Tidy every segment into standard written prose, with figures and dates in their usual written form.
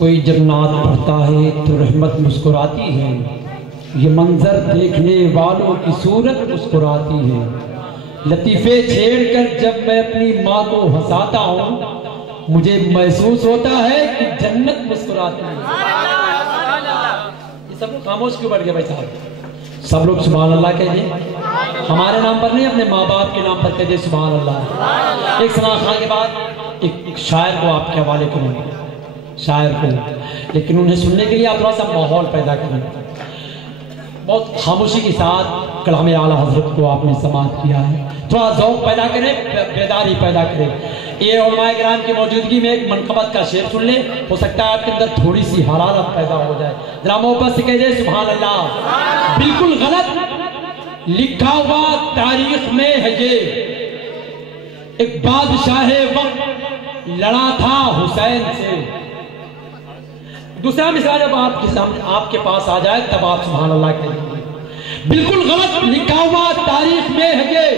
کوئی جب نعت پڑھتا ہے تو رحمت مسکراتی ہے، یہ منظر دیکھنے والوں کی صورت مسکراتی ہے۔ لطیفے چھیڑ کر جب میں اپنی ماں کو ہنساتا ہوں، مجھے محسوس ہوتا ہے کہ جنت مسکراتی ہے۔ یہ سب لوگ خاموش کیوں بیٹھ گئے بھائی صاحب؟ سب لوگ سبحان اللہ کہہ دیں، ہمارے نام پر نہیں اپنے ماں باپ کے نام پر کہہ دیں سبحان اللہ۔ ایک ثنا خان کے بعد ایک شاعر کو آپ کے حوالے کروں، شاعر کو، لیکن انہیں سننے کے لیے آپ تھوڑا سا ماحول پیدا کریں۔ بہت خاموشی کے ساتھ کلام اعلیٰ حضرت کو آپ نے سماعت کیا ہے، تھوڑا ذوق پیدا کریں، بیداری پیدا کریں۔ یہ علماء کرام کی موجودگی میں ایک منقبت کا شعر سن لیں، ہو سکتا ہے آپ کے اندر تھوڑی سی حرارت پیدا ہو جائے۔ ذرا محبت سے کہہ دیں سبحان اللہ۔ بالکل غلط لکھا ہوا تاریخ میں ہے یہ، ایک بادشاہ وقت لڑا تھا حسین سے۔ دوسرا مثال جب آپ کے سامنے آپ کے پاس آ جائے تب آپ سبحان اللہ کہیں گے۔ بالکل غلط لکھا ہوا تاریخ میں ہے یہ،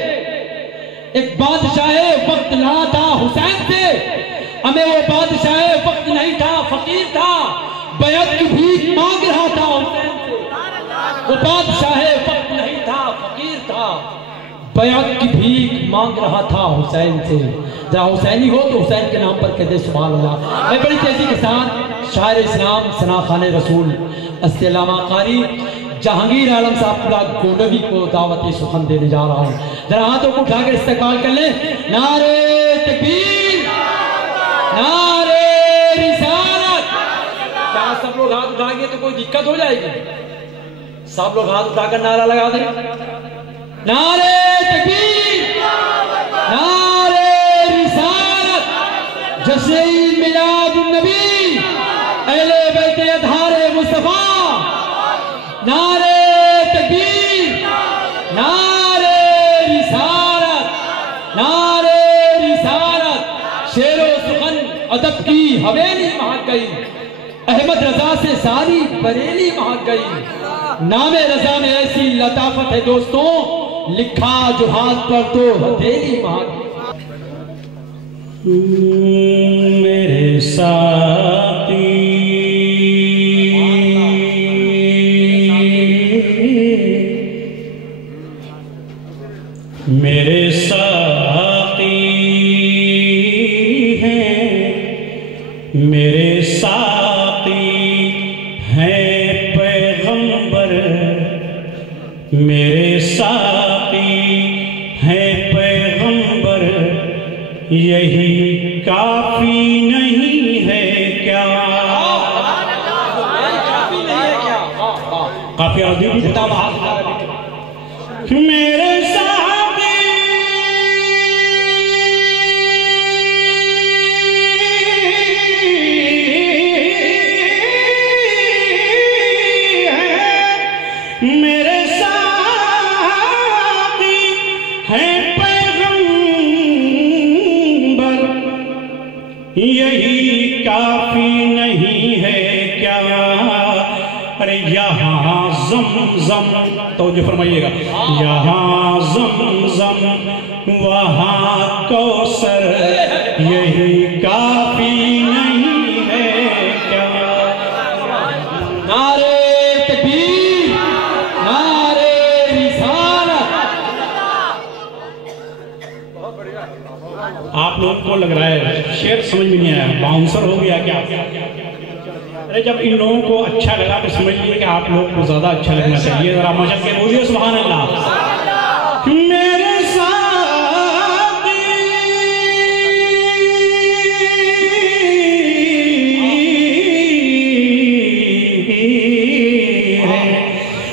ایک بادشاہ وقت لڑا تھا حسین سے، ہمیں وہ بادشاہ وقت نہیں تھا، فقیر تھا، بیعت کی بھیک مانگ رہا تھا حسین سے۔ وہ بادشاہ وقت نہیں تھا، فقیر تھا، بیعت کی بھیک مانگ رہا تھا حسین سے۔ ذرا حسینی ہو تو حسین کے نام پر کہہ دے سبحان اللہ۔ میں بڑی تیزی کے ساتھ شاعر اسلام ثنا خان رسول اسد علامہ قاری جہانگیر عالم صاحب پورا گونڈوی کو دعوت سخن دینے جا رہا ہوں۔ ذرا ہاتھوں کو اٹھا کر استقبال کر لیں۔ نعرے تکبیر، نعرے رسالت۔ کیا سب لوگ ہاتھ اٹھا گے تو کوئی دقت ہو جائے گی؟ سب لوگ ہاتھ اٹھا کر نعرہ لگا دیں۔ نعرے تکبیر، نعرے رسالت، جشن عید میلاد النبی، اہل بیت اطہار مصطفیٰ۔ نعرے تکبیر، نعرے رسالت، نعرے رسالت۔ شعر و سخن ادب کی حویلی مہک گئی، احمد رضا سے ساری بریلی مہک گئی۔ نام رضا میں ایسی لطافت ہے دوستوں، لکھا جو ہاتھ پر تو ہتھیلی مہک گئی۔ میرے ساتھی میرے ساتھی ہیں، میرے ساتھی ہیں پیغمبر، میرے ساتھی ہیں پیغمبر، یہی کافی نہیں ہے کیا؟ کافی عربی بھی دیتا میرے ساتھی ہیں، میرے ساتھی ہیں یہی کافی نہیں ہے کیا؟ ارے یہاں زمزم، توجہ فرمائیے گا، یہاں زمزم وہاں کوثر، یہی کافی نہیں ہے کیا؟ نعرے تکبیر، نعرے رسالت۔ آپ لوگوں کو لگ رہا ہے شعر سمجھ میں نہیں آیا، باؤنسر ہو گیا کیا؟ ارے جب ان لوگوں کو اچھا لگا تو سمجھ لیے کہ آپ لوگوں کو زیادہ اچھا لگنا چاہیے۔ ذرا مجھے کے بولیے سبحان اللہ۔ میرے ساتھی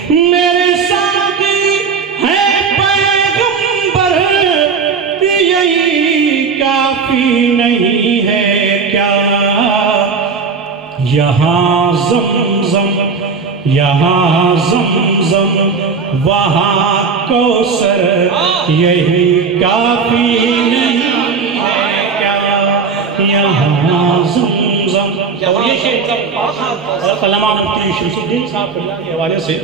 میرے ساتھی ہیں پیغمبر، یہی کافی نہیں ہے کیا؟ یہاں زمزم، یہاں زمزم وہاں کوثر، یہی کافی نہیں ہے کیا؟ یہاں زمزم۔ اور یہ شعر علامہ مفتی شمس الدین صاحب کے حوالے سے،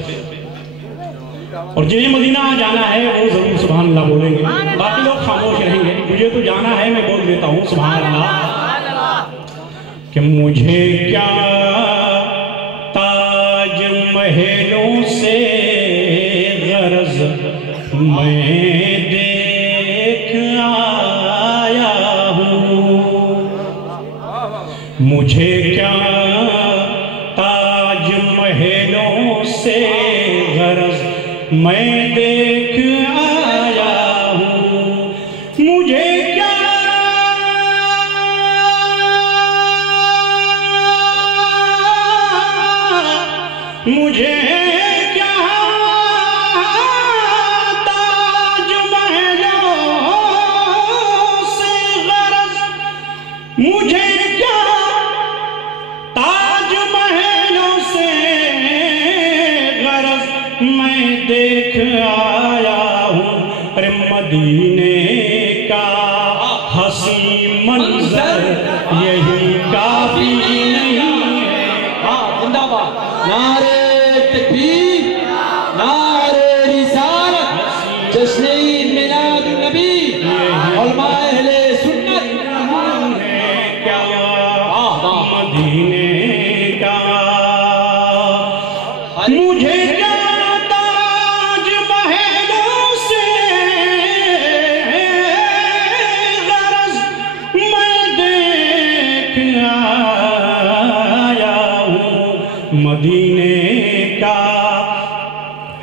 اور جنہیں مدینہ جانا ہے وہ ضرور سبحان اللہ بولیں گے، باقی لوگ خاموش رہیں گے۔ مجھے تو جانا ہے، میں بول دیتا ہوں سبحان اللہ۔ کہ مجھے کیا تاج محلوں سے غرض میں دیکھ آیا ہوں، مجھے کیا تاج محلوں سے غرض میں دیکھ آیا ہوں، مجھے کیا تاج محلوں سے غرض، مجھے کیا تاج محلوں سے غرض میں دیکھ آیا ہوں، ارے مدینے کا حسین منظر یہی کافی نہیں ہے۔ زندہ باد، نعرہ تکبیر، نعرہ رسالت، جشن عید میلاد النبی، علماء اہل سنت ہے کیا مدینے کا، مجھے کیا تاج محلوں سے غرض میں دیکھ آیا ہوں، مدینے کا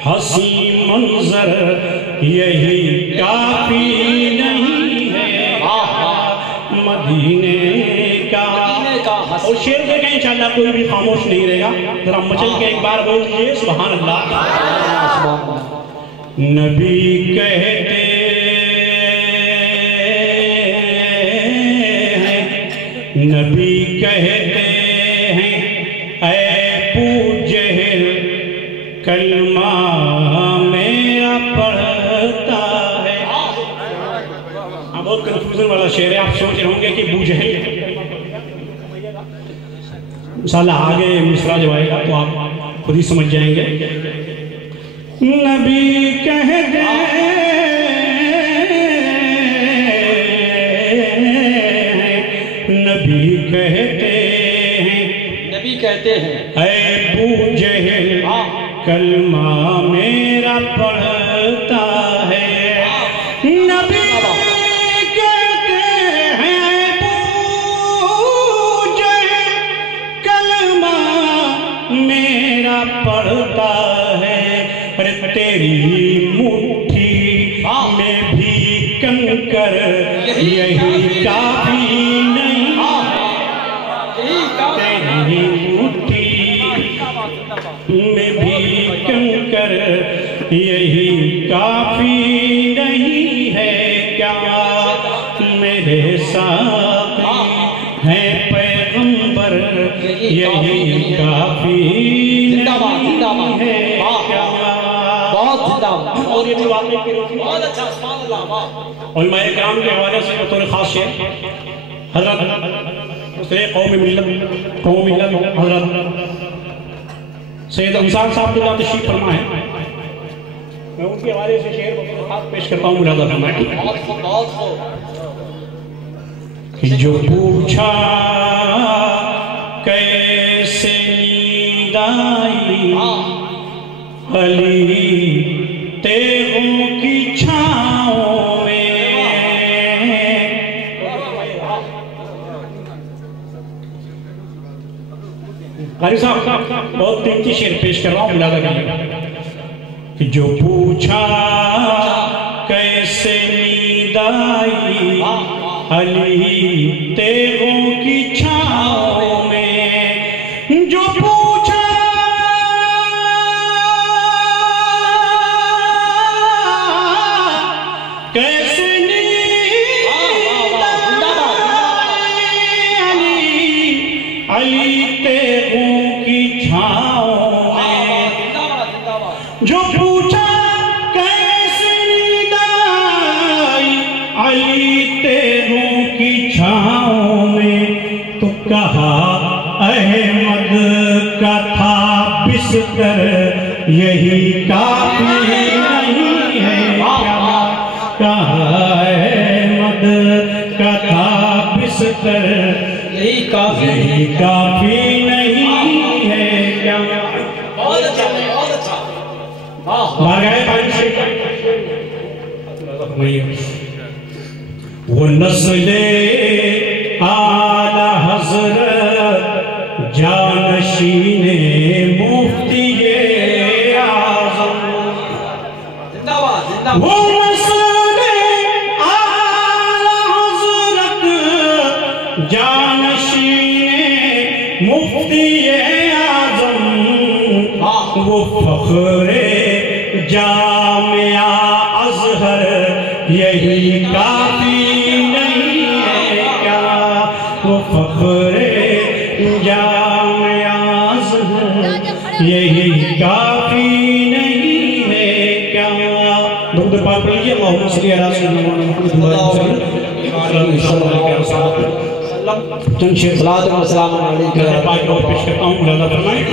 حسین منظر یہی کافی نہیں ہے، مدینے کا۔ اور شعر دیکھیں انشاءاللہ کوئی بھی خاموش نہیں رہے گا، ذرا مچل کے ایک بار بول دیجئے سبحان اللہ۔ نبی کہتے ہیں، نبی کہتے ہیں، اے ابو جہل کلمہ میرا پڑھتا ہے۔ بہت کنفیوژن والا شعر ہے، آپ سوچ رہے ہوں گے کہ ابو جہل، انشاءاللہ آگے مصرع جب آئے گا تو آپ خود ہی سمجھ جائیں گے۔ نبی کہتے ہیں، نبی کہتے ہیں، نبی کہتے ہیں، اے ابو جہل کلمہ میرا پڑھتا ہے۔ نبی کہتے ہیں، ابو جہل کلمہ میرا پڑھتا ہے، ارے تیری مٹھی میں بھی کنکر یہی کافی نہیں ہے، تیری مٹھی میں بھی کنکر یہی کافی نہیں ہے کیا، میرے ساتھی ہیں پیغمبر یہی کافی نہیں ہے کیا۔ بہت زندہ باد، اور یہ بھی واقعی کی روشنی، بہت اچھا، سبحان اللہ۔ علماء کرام کے حوالے سے بطور خاص شعر حضرت قوم ملت حضرت سید انصار صاحب اللہ تشریف فرما ہے، میں ان کے حوالے سے شعر بطور خاص پیش کرتا ہوں، ملادہ فرمائیں۔ کہ جو پوچھا کیسے نیند آئی علی تیغوں کی چھاؤں میں، قاری صاحب بہت قیمتی شعر پیش کر رہا ہوں، ملادہ کریں۔ کہ جو پوچھا کیسے نیند آئی علی تیغوں کی چھاؤں میں، جو پوچھا کیسے نیند آئی علی تیغوں کی چھاؤں میں، جو پوچھا کیسے نیند آئی علی تیغوں کی چھاؤں میں، تو کہا احمد کا تھا بستر یہی کافی نہیں ہے کیا، کہا احمد کا تھا بستر یہی وہ نسل اعلی حضرت جانشین مفتی اعظم، وہ نسل اعلی حضرت جانشین مفتی اعظم، وہ فخر جامعہ ازہر یہی کافی نہیں ہے کیا؟ وہ فخر جامعہ ازہر یہی کافی نہیں ہے کیا؟ درود پاک پڑھیے، اللہم صلی علی سیدنا محمد چند شیر صلاۃ و سلام علیکہ پاک اور پیش کرتا ہوں، ملاحظہ فرمائیں۔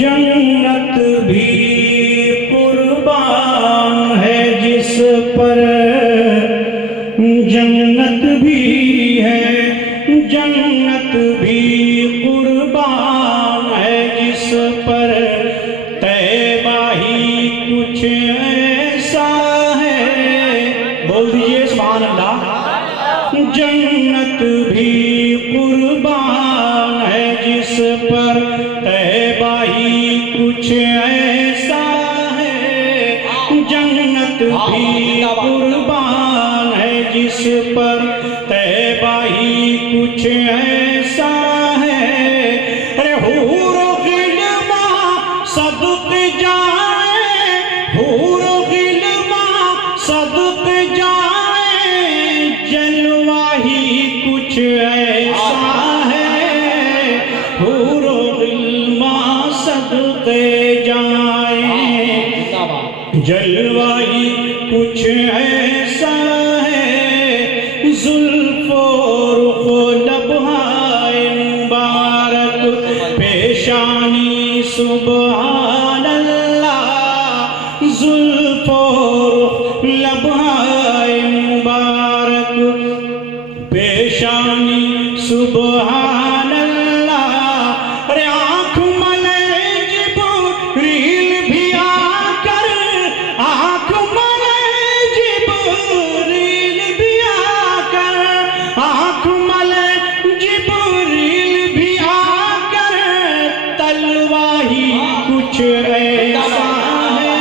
جنت بھی قربان ہے جس پر، جنت بھی ہے، جنت بھی قربان ہے جس پر، طیبہ ہی کچھ ایسا ہے، بول دیجئے سبحان اللہ۔ جنت بھی قربان ہے جس پر، طیبہ ہی کچھ ایسا ہے، جنت بھی قربان ہے جس پر، طیبہ ہی کچھ ایسا ہے، ارے حور و غلمان صدق جائیں، حور و غلمان صدق جائیں، جلوہ ہی کچھ ایسا ہے، حور و غلمان صدقے جائیں، جلوہ ہی کچھ ایسا ہے، زلف و رخ و لبہائے مبارک، پیشانی سبحان اللہ، زلف و رخ لبہائے مبارک، پیشانی سبحان اللہ، ارے آنکھ ملے جبریل بھی آ کر، آنکھ ملے جبریل بھی آ کر، آنکھ ملے جبریل بھی آ کر، تلوہ ہی کچھ ایسا ہے،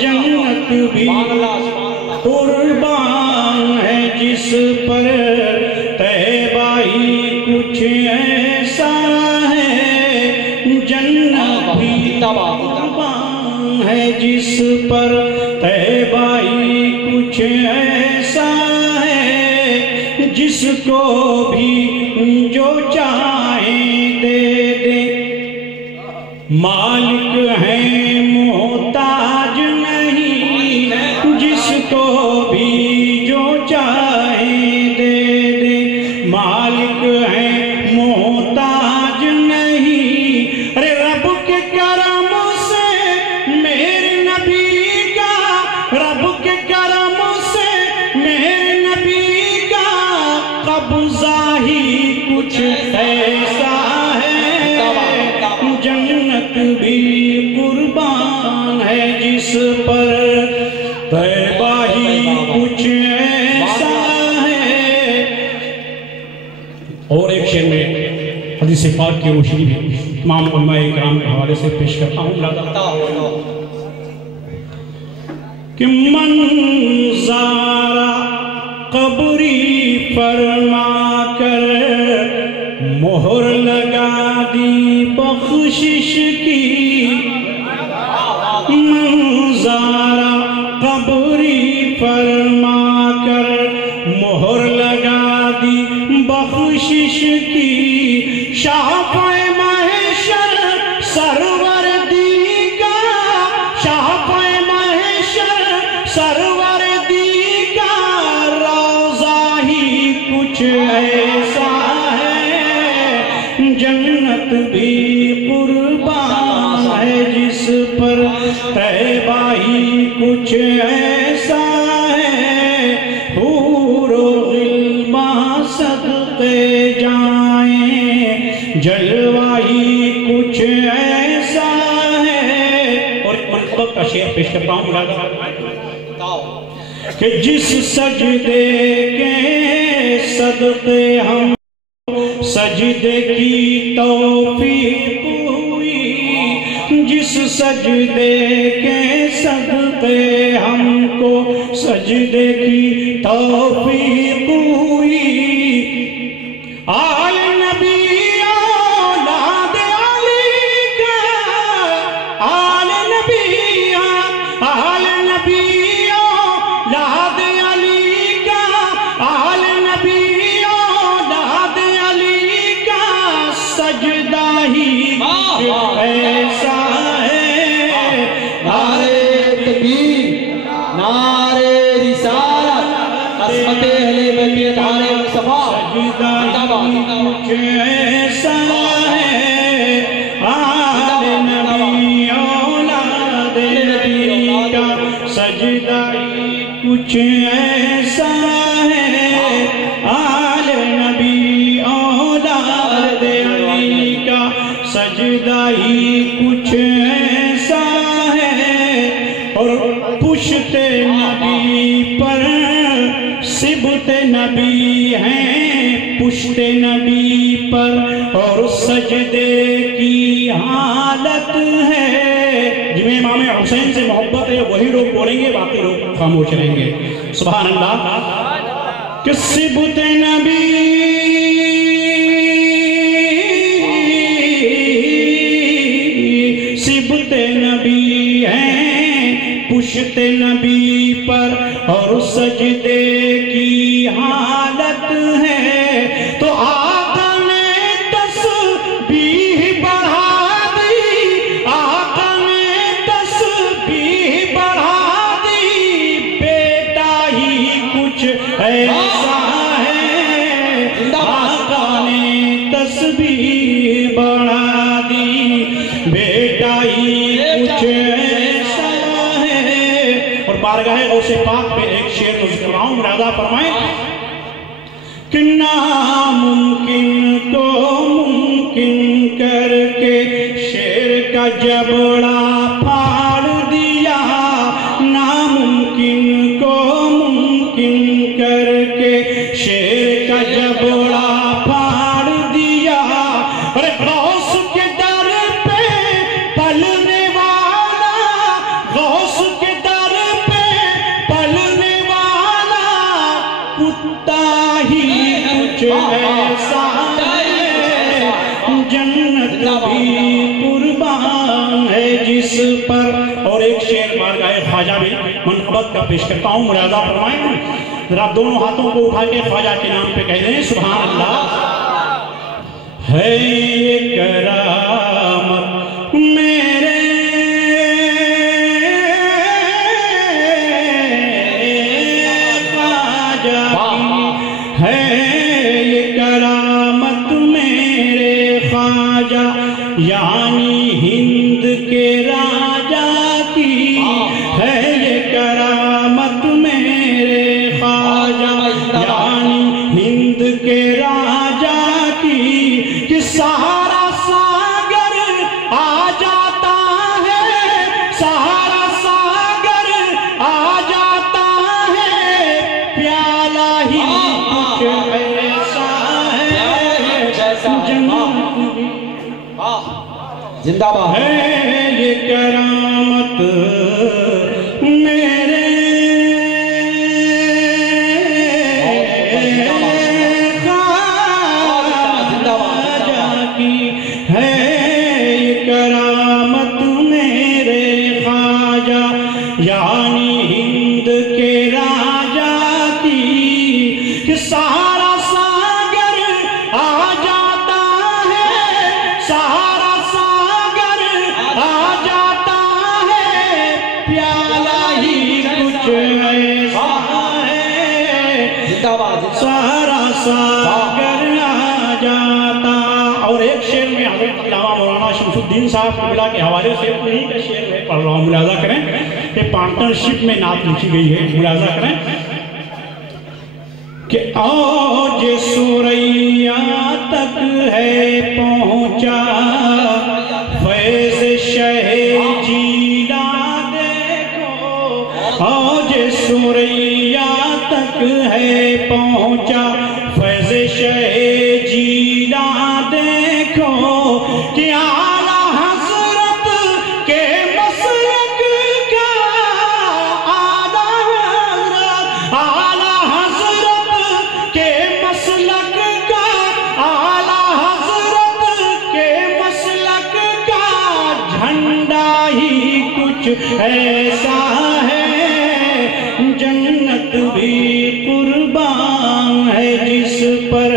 جنت بھی قربان ہے جس پر، طیبہ ہی کچھ ایسا ہے، جنت بھی قربان ہے جس پر، طیبہ ہی کچھ ایسا ہے، جس کو بھی جو چاہیں دے دے، مالک ہیں محتاج نہیں، جس کو بھی جو چاہیں دے دے، مالک ہیں محتاج نہیں، ارے رب کے کرم سے میرے نبی کا، رب کے کرم سے میرے نبی کا، قبضہ ہی کچھ ایسا ہے، جنت بھی قربان ہے جس پر، طیبہ ہی کچھ ایسا ہے۔ اور ایک شعر میں حدیث پاک کی روشنی بھی تمام علماء کرام کے حوالے سے پیش کرتا ہوں، کہ من زارا قبری فرما کر، مہر لگا دی بخشش کی، من زارا قبری فرما کر، مہر لگا دی بخشش کی، شافع محشر سرور دیگا، شافع محشر سرور دیگا، روضہ ہی کچھ ایسا ہے، جنت بھی قربان ہے جس پر، طیبہ ہی کچھ ایسا ہے، حور و غلمان صدقے جائیں، جلوہ ہی کچھ ایسا ہے. اور ایک منقبت کا شعر پیش کرتا ہوں کہ جس سجدے کے صدقے ہم سجدے کی توفیق ہوئی، جس سجدے کے صدقے ہم کو سجدے کی توفیق ہوئی. آل نبی اولاد علی کا، آل نبی اولاد علی کا، آل نبی اولاد علی کا سجدہ ہی ایسا ہے. نعرے تکبیر، نعرے رسالت، عصمت اہل بیت اطہار مصطفیٰ. سجدہ ہی کچھ ایسا ہے. آل نبی اولاد علی کا سجدہ ہی کچھ ایسا ہے. آل نبی اولاد علی کا سجدہ ہی کچھ ایسا ہے. اور پشت نبی پر صبت نبی ہیں، پشت نبی پر اور سجدے کی حالت ہے. جنہیں امام حسین سے محبت ہے وہی لوگ بولیں گے، باقی لوگ خاموش رہیں گے. سبحان اللہ. کہ صبت نبی صبت نبی ہیں، پشت نبی پر اور سجدے کی حالت ہے. تو آقا نے تسبیح بڑھا دی، آقا نے تسبیح بڑھا دی، بیٹا ہی کچھ ایسا ہے. آقا نے تسبیح بڑھا دی، بیٹا ہی کچھ ایسا ہے. اور بارگاہ غوث پاک میں ایک شعر ذکر رہا ہوں، ملاحظہ فرمائیں کہ ناممکن کو ممکن کر کے شعر کا جبڑا پھاڑ دیا، ناممکن کو ممکن کر کے شعر کا جبڑا پھاڑ دیا. ارے غوث کے در پہ پلنے والا، غوث کے در پہ پلنے والا کتا ہی کچھ ایسا ہے. جنت بھی قربان ہے جس پر. اور ایک شعر بارگاہ خواجہ میں منقبت کا پیش کرتا ہوں، ملاحظہ فرمائیں. ذرا دونوں ہاتھوں کو اٹھا کے خواجہ کے نام پہ کہہ دیں سبحان اللہ. ہے یہ کرامت میرے خواجہ کی، ہے یہ کرامت میرے خواجہ یعنی ہند کے راجہ کی، ہے یہ کرامت میرے خواجہ یعنی ہند کے راجہ کی، کہ سہارا ساگر آ جاتا ہے، سہارا ساگر آ جاتا ہے، پیالہ ہی کچھ ایسا ہے. زندہ باد ہے یہ کرامت میرے خواجہ کی، ہے یہ کرامت میرے خواجہ یعنی ہند کے راجہ کی، کہ سہارا ساگر آ جاتا ہے، سہارا ساگر آ جاتا ہے، پیالہ ہی کچھ ایسا ہے. سہارا ساگر آ جاتا. اور ایک شعر میں حضرت علامہ مولانا شمس الدین صاحب قبلہ کے حوالے سے انہی کا شعر میں پڑھ رہا ہوں، ملاحظہ کریں کہ پارٹنرشپ میں نعت لکھی گئی ہے. ملاحظہ کریں کہ اوج سوریا تک ہے پہنچ پہنچا فیض شہ جینا دیکھو اوج سوریا تک ہے پہنچا فیض شہ جینا دیکھو کہ اعلیٰ حضرت کے مسلک کا اعلیٰ حضرت کے مسلک کا اعلیٰ حضرت کے مسلک کا جھنڈا ہی کچھ ایسا ہے جنت بھی قربان ہے جس پر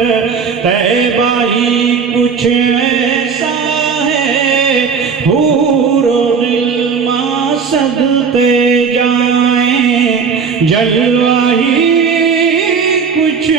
طیبہ ہی کچھ ایسا ہے حور و غلمان صدقے جائیں جلوہ ہی کچھ